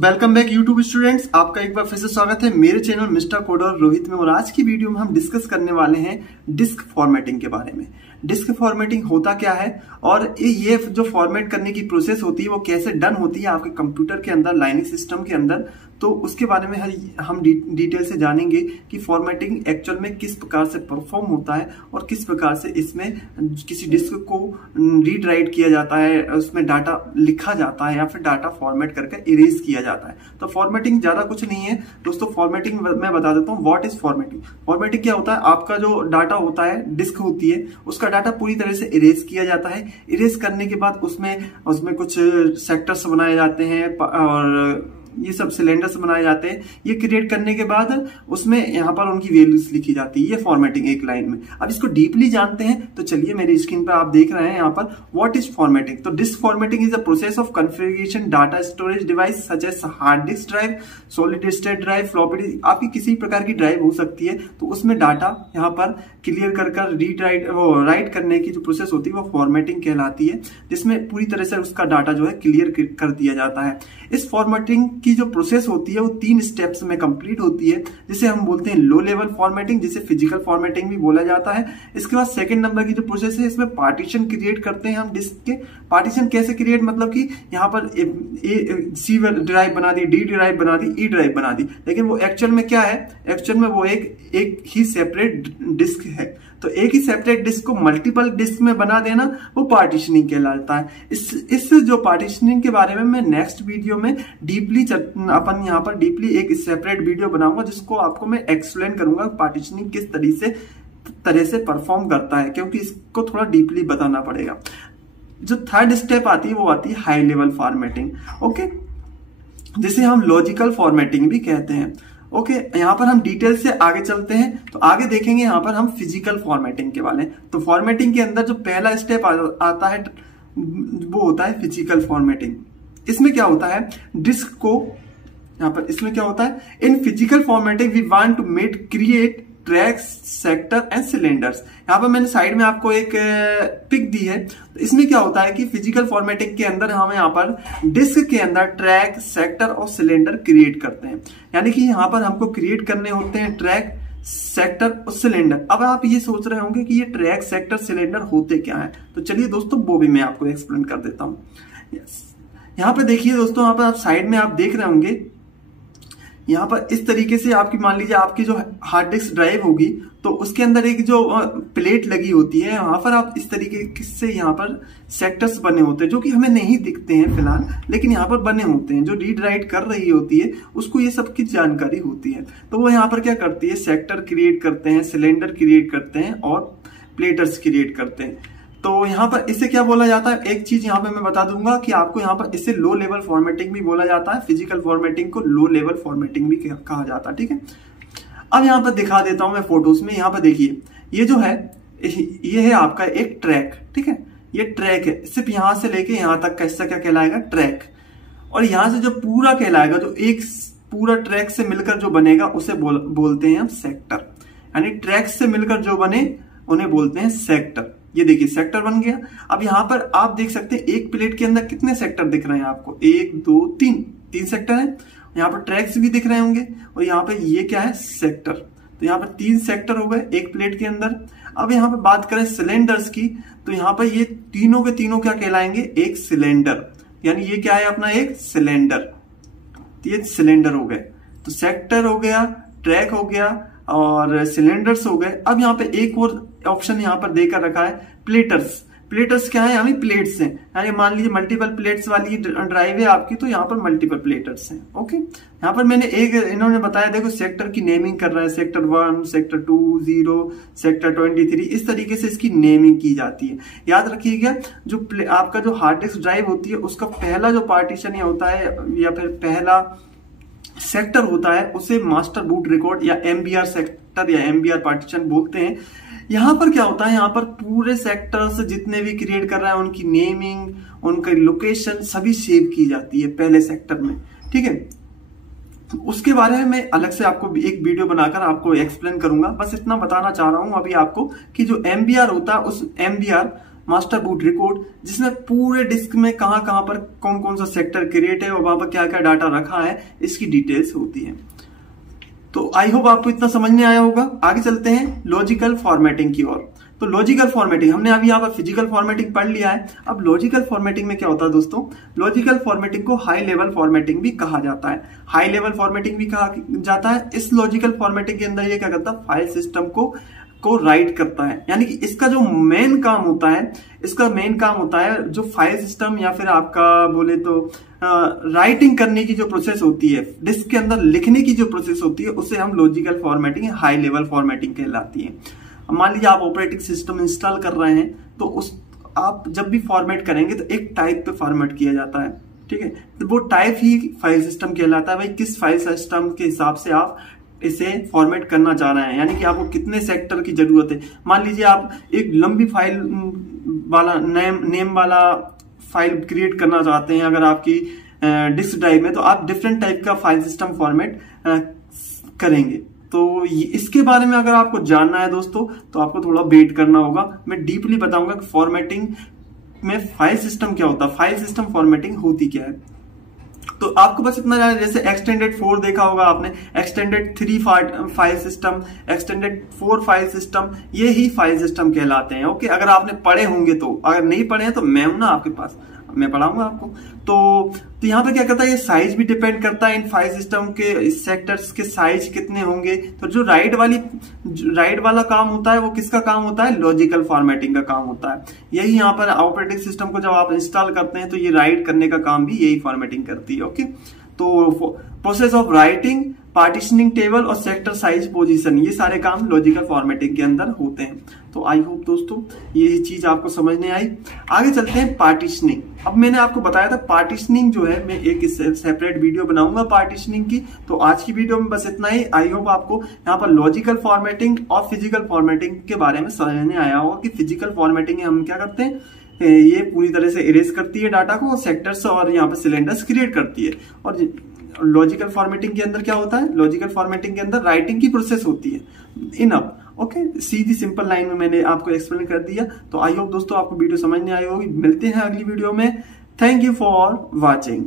Welcome back YouTube students, आपका एक बार फिर से स्वागत है मेरे चैनल मिस्टर कोडर रोहित में। और आज की वीडियो में हम डिस्कस करने वाले हैं डिस्क फॉर्मेटिंग के बारे में। डिस्क फॉर्मेटिंग होता क्या है और ये जो फॉर्मेट करने की प्रोसेस होती है वो कैसे डन होती है आपके कंप्यूटर के अंदर, लाइनक्स सिस्टम के अंदर। तो उसके बारे में हम डिटेल से जानेंगे कि फॉर्मेटिंग एक्चुअल में किस प्रकार से परफॉर्म होता है और किस प्रकार से इसमें किसी डिस्क को रीड राइट किया जाता है, उसमें डाटा लिखा जाता है या फिर डाटा फॉर्मेट करके इरेज किया जाता है। तो फॉर्मेटिंग ज्यादा कुछ नहीं है दोस्तों। फॉर्मेटिंग मैं बता देता हूँ व्हाट इज फॉर्मेटिंग। फॉर्मेटिंग क्या होता है, आपका जो डाटा होता है, डिस्क होती है, उसका डाटा पूरी तरह से इरेज किया जाता है। इरेज करने के बाद उसमें कुछ सेक्टर्स बनाए जाते हैं और ये सब सिलेंडर्स बनाए जाते हैं। ये क्रिएट करने के बाद उसमें यहाँ पर उनकी वैल्यूज लिखी जाती है। ये फॉर्मेटिंग एक लाइन में। अब इसको डीपली जानते हैं तो चलिए, मेरी स्क्रीन पर आप देख रहे हैं यहाँ पर व्हाट इज फॉर्मेटिंग। तो disk formatting is a process of configuration data storage device such as hard disk drive, solid state drive, floppy. आपकी किसी प्रकार की ड्राइव हो सकती है, तो उसमें डाटा यहाँ पर क्लियर कर रीड राइट करने की जो प्रोसेस होती है वो फॉर्मेटिंग कहलाती है, जिसमें पूरी तरह से उसका डाटा जो है क्लियर कर दिया जाता है। इस फॉर्मेटिंग की जो प्रोसेस होती है वो 3 स्टेप्स में कंप्लीट होती है, जिसे हम बोलते हैं लो लेवल फॉर्मेटिंग, जिसे फिजिकल फॉर्मेटिंग भी बोला जाता है। इसके बाद सेकंड नंबर की जो प्रोसेस है, इसमें पार्टीशन क्रिएट करते हैं हम डिस्क के। पार्टीशन कैसे क्रिएट, मतलब कि यहाँ पर सी ड्राइव बना दी, डी ड्राइव बना दी, ई ड्राइव बना दी, लेकिन वो एक्चुअल में क्या है, एक्चुअल में वो एक ही सेपरेट डिस्क है। तो एक ही सेपरेट डिस्क को मल्टीपल डिस्क में बना देना वो पार्टीशनिंग कहलाता है। इस जो पार्टीशनिंग के बारे में मैं नेक्स्ट वीडियो में डीपली अपन यहाँ पर डीपली एक सेपरेट वीडियो बनाऊंगा, जिसको आपको मैं एक्सप्लेन करूंगा पार्टीशनिंग किस तरह से परफॉर्म करता है, क्योंकि इसको थोड़ा डीपली बताना पड़ेगा। जो थर्ड स्टेप आती है वो आती है हाई लेवल फॉर्मेटिंग, ओके, जिसे हम लॉजिकल फॉर्मेटिंग भी कहते हैं। ओके, यहाँ पर हम डिटेल से आगे चलते हैं। तो आगे देखेंगे यहाँ पर हम फिजिकल फॉर्मेटिंग के वाले। तो फॉर्मेटिंग के अंदर जो पहला स्टेप आता है वो होता है फिजिकल फॉर्मेटिंग। इसमें क्या होता है, डिस्क को यहाँ पर इसमें क्या होता है, in physical formatting we want to create tracks, sector and cylinders. यहाँ पर मैंने साइड में आपको एक पिक दी है। तो इसमें क्या होता है कि फिजिकल फॉर्मेटिंग के अंदर हम यहाँ पर डिस्क के अंदर ट्रैक, सेक्टर और सिलेंडर क्रिएट करते हैं। यानी कि यहाँ पर हमको क्रिएट करने होते हैं ट्रैक, सेक्टर और सिलेंडर। अब आप ये सोच रहे होंगे कि ये ट्रैक, सेक्टर, सिलेंडर होते क्या है, तो चलिए दोस्तों वो भी मैं आपको एक्सप्लेन कर देता हूँ। यहाँ पर देखिए दोस्तों, यहाँ पर आप साइड में आप देख रहे होंगे, यहाँ पर इस तरीके से आपकी मान लीजिए आपकी जो हार्ड डिस्क ड्राइव होगी, तो उसके अंदर एक जो प्लेट लगी होती है, यहाँ पर आप इस तरीके से यहाँ पर सेक्टर्स बने होते हैं, जो कि हमें नहीं दिखते हैं फिलहाल, लेकिन यहाँ पर बने होते हैं। जो रीड राइट कर रही होती है उसको ये सब की जानकारी होती है। तो वो यहाँ पर क्या करती है, सेक्टर क्रिएट करते हैं, सिलेंडर क्रिएट करते हैं और प्लेटर्स क्रिएट करते हैं। तो यहाँ पर इसे क्या बोला जाता है, एक चीज यहाँ पे मैं बता दूंगा कि आपको यहाँ पर इसे लो लेवल फॉर्मेटिंग भी बोला जाता है। फिजिकल फॉर्मेटिंग को लो लेवल फॉर्मेटिंग भी कहा जाता है, ठीक है। अब यहाँ पर दिखा देता हूं मैं फोटोज में। यहाँ पर देखिए, ये जो है ये है आपका एक ट्रैक, ठीक है। ये ट्रैक है, सिर्फ यहाँ से लेके यहाँ तक का हिस्सा क्या कहलाएगा, ट्रैक। और यहाँ से जो पूरा कहलाएगा, जो एक पूरा ट्रैक से मिलकर जो बनेगा उसे बोलते हैं हम सेक्टर। यानी ट्रैक से मिलकर जो बने उन्हें बोलते हैं सेक्टर। ये देखिए सेक्टर बन गया। अब यहाँ पर आप देख सकते हैं एक प्लेट के अंदर कितने सेक्टर दिख रहे हैं आपको, 1 2 3 सेक्टर है। यहाँ पर ट्रैक्स भी दिख रहे होंगे और यहाँ पे ये क्या है, सेक्टर। तो यहाँ पर 3 सेक्टर हो गए एक प्लेट के अंदर। अब यहाँ पर बात करें सिलेंडर्स की, तो यहाँ पर ये तीनों के तीनों क्या कहलाएंगे, एक सिलेंडर। यानी ये क्या है अपना, एक सिलेंडर। ये सिलेंडर हो गए। तो सेक्टर हो गया, ट्रैक हो गया और सिलेंडर्स हो गए। अब यहाँ पे एक और ऑप्शन यहाँ पर देकर रखा है, प्लेटर्स। प्लेटर्स क्या है, यानी प्लेट्स हैं। यानी मान लीजिए मल्टीपल प्लेट्स वाली ड्राइव है आपकी, तो यहाँ पर मल्टीपल प्लेटर्स हैं, ओके। यहाँ पर मैंने इन्होंने बताया, देखो सेक्टर की नेमिंग कर रहा है, सेक्टर 1, सेक्टर 2, 0, सेक्टर 23, इस तरीके से इसकी नेमिंग की जाती है। याद रखिएगा, जो आपका जो हार्ड डिस्क ड्राइव होती है उसका पहला जो पार्टीशन ये होता है या फिर पहला सेक्टर होता है, उसे मास्टर बूट रिकॉर्ड या MBR सेक्टर या MBR पार्टीशन बोलते हैं। यहाँ पर क्या होता है, यहाँ पर पूरे सेक्टर्स जितने भी क्रिएट कर रहा है उनकी नेमिंग, उनकी लोकेशन सभी सेव की जाती है पहले सेक्टर में, ठीक है। उसके बारे में मैं अलग से आपको एक वीडियो बनाकर आपको एक्सप्लेन करूंगा। बस इतना बताना चाह रहा हूं अभी आपको कि जो MBR होता है, उस MBR मास्टर बूट रिकॉर्ड, जिसमें पूरे डिस्क में कहां कहां पर कौन कौन सा सेक्टर क्रिएट है और वहां पर क्या क्या डाटा रखा है इसकी डिटेल्स होती है। तो आई होप आपको इतना समझ में आया होगा। आगे चलते हैं लॉजिकल फॉर्मेटिंग की ओर। तो लॉजिकल फॉर्मेटिंग हमने अभी यहाँ पर फिजिकल फॉर्मेटिंग पढ़ लिया है। अब लॉजिकल फॉर्मेटिंग में क्या होता है दोस्तों, लॉजिकल फॉर्मेटिंग को हाई लेवल फॉर्मेटिंग भी कहा जाता है। हाई लेवल फॉर्मेटिंग भी कहा जाता है। इस लॉजिकल फॉर्मेटिंग के अंदर ये क्या करता है, फाइल सिस्टम को राइट करता है। यानी कि इसका जो मेन काम होता है, इसका मेन काम होता है जो फाइल सिस्टम या फिर आपका बोले तो राइटिंग करने की जो प्रोसेस होती है, डिस्क के अंदर लिखने की जो प्रोसेस होती है, उसे हम logical formatting high level formatting कहलाती है। मान लीजिए आप ऑपरेटिंग सिस्टम इंस्टॉल कर रहे हैं, तो उस आप जब भी फॉर्मेट करेंगे तो एक टाइप पे फॉर्मेट किया जाता है, ठीक है। तो वो टाइप ही फाइल सिस्टम कहलाता है। भाई किस फाइल सिस्टम के हिसाब से आप इसे फॉर्मेट करना चाह रहे हैं, यानी कि आपको कितने सेक्टर की जरूरत है। मान लीजिए आप एक लंबी फाइल वाला नेम वाला फाइल क्रिएट करना चाहते हैं अगर आपकी डिस्क ड्राइव में, तो आप डिफरेंट टाइप का फाइल सिस्टम फॉर्मेट करेंगे। तो इसके बारे में अगर आपको जानना है दोस्तों, तो आपको थोड़ा वेट करना होगा। मैं डीपली बताऊंगा कि फॉर्मेटिंग में फाइल सिस्टम क्या होता है, फाइल सिस्टम फॉर्मेटिंग होती क्या है। तो आपको बस इतना जाना, जैसे एक्सटेंडेड 4 देखा होगा आपने, extended 3 file system, extended 4 file system, ये ही फाइल सिस्टम कहलाते हैं। ओके, अगर आपने पढ़े होंगे तो, अगर नहीं पढ़े हैं तो मैं हूं ना आपके पास, मैं पढ़ाऊंगा आपको। तो यहाँ पे क्या करता है, ये साइज भी डिपेंड करता है इन फाइल सिस्टम के, सेक्टर्स के साइज कितने होंगे। तो जो राइट वाला काम होता है वो किसका काम होता है, लॉजिकल फॉर्मेटिंग का काम होता है। यही यहाँ पर ऑपरेटिंग सिस्टम को जब आप इंस्टॉल करते हैं तो ये राइट करने का काम भी यही फॉर्मेटिंग करती है। ओके, तो process of writing, partitioning table और सेक्टर साइज पोजीशन, ये सारे काम लॉजिकल फॉर्मेटिंग के अंदर होते हैं। तो आई होप दोस्तों ये चीज आपको समझ में आई। आगे चलते हैं पार्टीशनिंग। अब मैंने आपको बताया था पार्टीशनिंग जो है, मैं एक सेपरेट वीडियो बनाऊंगा पार्टीशनिंग की। तो आज की वीडियो में बस इतना ही। आई होप आपको यहाँ पर लॉजिकल फॉर्मेटिंग और फिजिकल फॉर्मेटिंग के बारे में समझ में आया होगा कि फिजिकल फॉर्मेटिंग हम क्या करते हैं, ये पूरी तरह से इरेज करती है डाटा को, सेक्टर्स और यहाँ पे सिलेंडर्स क्रिएट करती है। और लॉजिकल फॉर्मेटिंग के अंदर क्या होता है, लॉजिकल फॉर्मेटिंग के अंदर राइटिंग की प्रोसेस होती है। इनफ, ओके, सीधी सिंपल लाइन में मैंने आपको एक्सप्लेन कर दिया। तो आई होप दोस्तों आपको वीडियो समझ में आई होगी। मिलते हैं अगली वीडियो में। Thank you for watching.